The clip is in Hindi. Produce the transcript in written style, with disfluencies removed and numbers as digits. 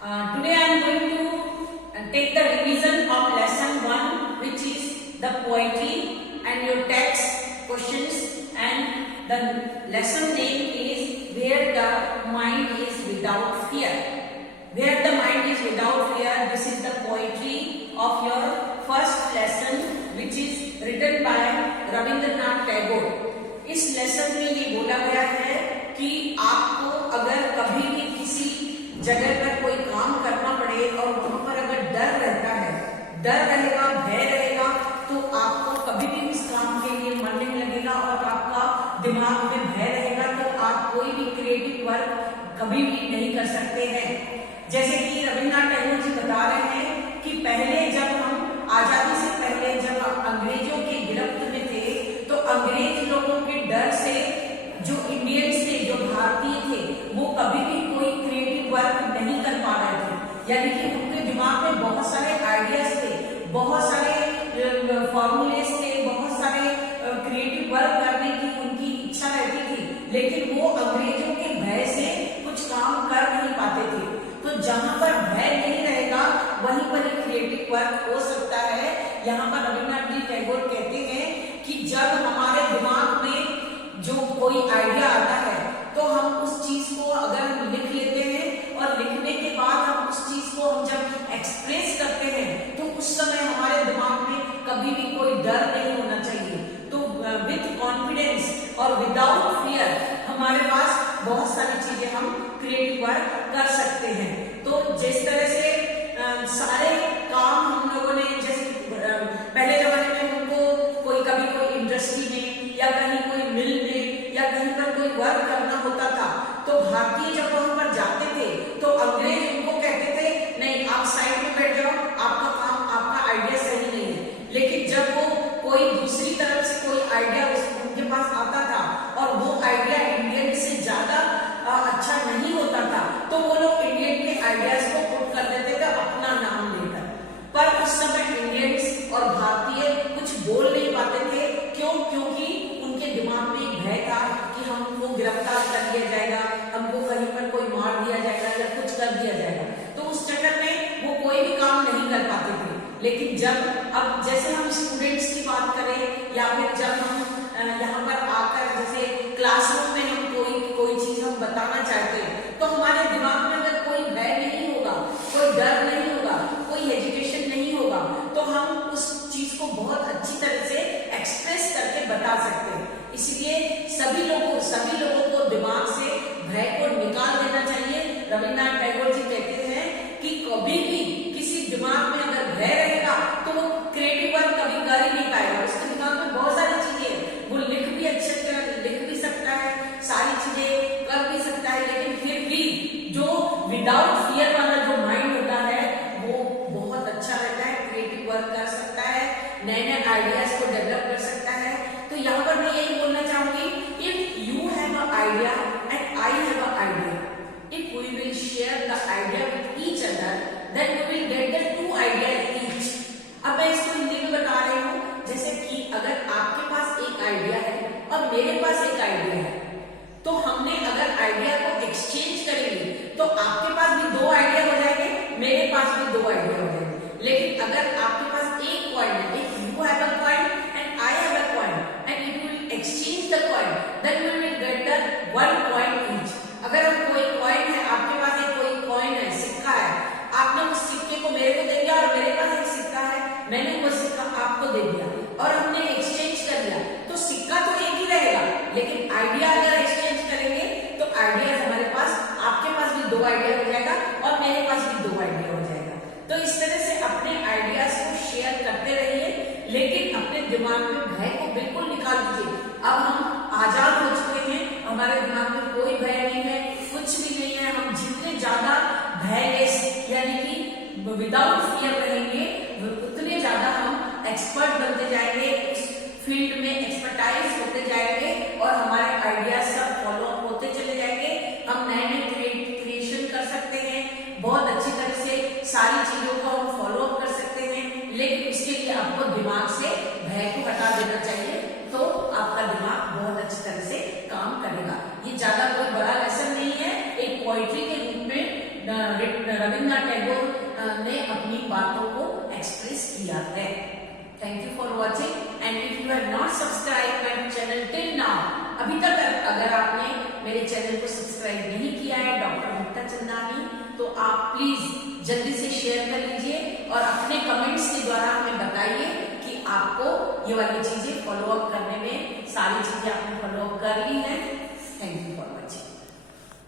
Today I am going to take the revision of lesson 1, which is the poetry, and your text questions, and the lesson name is Where the Mind is Without Fear. Where the Mind is Without Fear. This is the poetry of your first lesson, which is written by Rabindranath Tagore. इस लेसन में ये बोला गया है कि आपको अगर कभी भी किसी जगह पर कोई काम करना पड़े और वहां पर अगर डर रहता है, डर रहेगा, भय रहेगा, तो आपको कभी भी उस काम के लिए मन नहीं लगेगा और आपका दिमाग में भय रहेगा, तो आप कोई भी क्रिएटिव वर्क कभी भी नहीं कर सकते हैं. जैसे कि रविंद्रनाथ टैगोर जी बता रहे हैं कि पहले जब हम आजादी से पहले जब अंग्रेजों के गिरफ्त में थे, तो अंग्रेज लोगों के डर से जो इंडियंस थे, जो भारतीय थे, वो कभी भी कोई क्रिएटिव वर्क नहीं कर पा रहे थे. यानी कि उनके दिमाग में बहुत सारे आइडियाज थे, बहुत सारे फॉर्मूलेस थे, बहुत सारे क्रिएटिव वर्क करने की उनकी इच्छा रहती थी, लेकिन वो अंग्रेजों के भय से कुछ काम कर नहीं पाते थे. तो जहां पर भय नहीं रहेगा वहीं पर क्रिएटिव वर्क हो सकता है. यहाँ पर रविंद्रनाथ जी टैगोर कहते हैं कि जब हमारे दिमाग में जो कोई आइडिया आता है, तो हम उस चीज को अगर हम लिख लेते हैं और लिखने के बाद हम उस चीज को हम जब एक्सप्रेस करते हैं, तो उस समय हमारे दिमाग में कभी भी कोई डर नहीं होना चाहिए. तो विथ कॉन्फिडेंस और विदाउट फियर हमारे पास बहुत सारी चीजें हम क्रिएटिव वर्क कर सकते हैं. तो जिस तरह से सारे काम हम लोगों ने, जैसे पहले जमाने में उनको कोई कभी कोई इंडस्ट्री में या कहीं कोई मिल में या कहीं पर कोई वर्क करना होता था, तो भारतीय जब वहां पर जाते थे तो अंग्रेज उनको कहते थे नहीं, आप साइड में बैठ जाओ, आपका काम, आपका आइडिया सही नहीं है. लेकिन जब वो कोई दूसरी तरफ से कोई आइडिया उनके पास आता था और वो आइडिया इंडियन से ज्यादा अच्छा नहीं होता था, तो वो लोग इंडियन के आइडियाज को पुट कर देते थे अपना नाम लेकर. पर उस समय इंडियंस और भारतीय कुछ बोल नहीं पाते थे. क्यों? क्योंकि उनके दिमाग में भय था कि हमको गिरफ्तार कर लिया जाएगा, हमको कहीं पर कोई मार दिया जाएगा या कुछ कर दिया जाएगा. तो उस चक्कर में वो कोई भी काम नहीं कर पाते थे. लेकिन जब अब जैसे हम स्टूडेंट्स की बात करें या फिर जब हम यहाँ पर आकर जैसे क्लासरूम में हम कोई चीज हम बताना चाहते हैं, तो हमारे दिमाग में अगर कोई भय नहीं होगा, कोई डर नहीं होगा, कोई हेजिटेशन नहीं होगा, तो हम उस चीज को बहुत अच्छी तरह से एक्सप्रेस करके बता सकते हैं. इसलिए सभी लोगों को दिमाग से भय को निकाल देना चाहिए. रविंद्रनाथ टैगोर जी कहते हैं कि कभी भी किसी दिमाग में अगर भय रहेगा तो वो क्रिएटिव वर्क कभी कर ही नहीं पाएगा. उसके दिमाग में बहुत सारी चीजें हैं, वो लिख भी अच्छे तरह लिख भी सकता है, सारी चीजें कर भी सकता है, लेकिन फिर भी जो विदाउट फियर वाला जो माइंड होता है वो बहुत अच्छा रहता है, क्रिएटिव वर्क कर सकता है, नए नए आइडियाज को डेवलप कर सकता है. तो यहाँ पर मैं यही बोलना चाहूंगी, if you have a idea and I have a idea, if we will share the idea with each other, then we will get the two ideas each. अब मैं इसको हिंदी में बता रही हूँ. जैसे कि अगर आपके पास एक आइडिया है और मेरे पास एक आइडिया है, तो हमने अगर आइडिया को एक्सचेंज करेंगे तो आपके पास भी दो आइडिया हो जाएंगे, मेरे पास भी दो आइडिया हो जाएंगे. लेकिन अगर आपके पास एक कॉइन है, if you have a coin and I have a coin and if we will exchange the coin, then we will get the one coin each. अगर हम कोई कॉइन है, आपके पास एक कोई कॉइन है, सिक्का है, आपने उस सिक्के को मेरे को दे दिया और मेरे पास एक सिक्का है, मैंने वो सिक्का आपको दे दिया और हमने एक्सचेंज कर लिया, तो सिक्का तो एक ही रहेगा, लेकिन आइडिया अगर एक्सचेंज करेंगे तो आइडिया हमारे पास, आपके पास भी दो आइडिया हो जाएगा और मेरे पास भी दो आइडिया हो जाएगा. तो इस तरह से अपने आइडियाज को शेयर करते रहिए, लेकिन अपने दिमाग में भय को बिल्कुल निकाल दीजिए. अब हम आजाद हो चुके हैं, हमारे दिमाग में कोई भय नहीं है, कुछ भी नहीं है. हम जितने ज्यादा भयलेस यानी कि विदाउट फियर रहेंगे, उतने ज्यादा हम एक्सपर्ट बनते जाएंगे, उस फील्ड में एक्सपर्टाइज होते जाएंगे और हमारे आइडियाज सब फॉलो अप होते चले जाएंगे. हम नए नए क्रिएशन कर सकते हैं, बहुत अच्छी तरह से सारी चीजों को हम फॉलो अप कर सकते हैं. लेकिन इसके लिए आपको दिमाग से भय को हटा देना चाहिए, तो आपका दिमाग बहुत अच्छी तरह से काम करेगा. ये ज्यादा कोई बड़ा लेसन नहीं है, एक पोइट्री के रूप में रविन्द्रनाथ टैगोर ने अपनी बातों को एक्सप्रेस किया है। Thank you for watching and if you have not subscribe my channel till now, अभी तक अगर आपने मेरे चैनल को सब्सक्राइब नहीं किया है डॉक्टर मुक्ता चंदानी, तो आप प्लीज जल्दी से शेयर कर लीजिए और अपने कमेंट्स के द्वारा हमें बताइए कि आपको ये वाली चीजें फॉलो अप करने में सारी चीजें आपने फॉलो अप कर ली है। Thank you.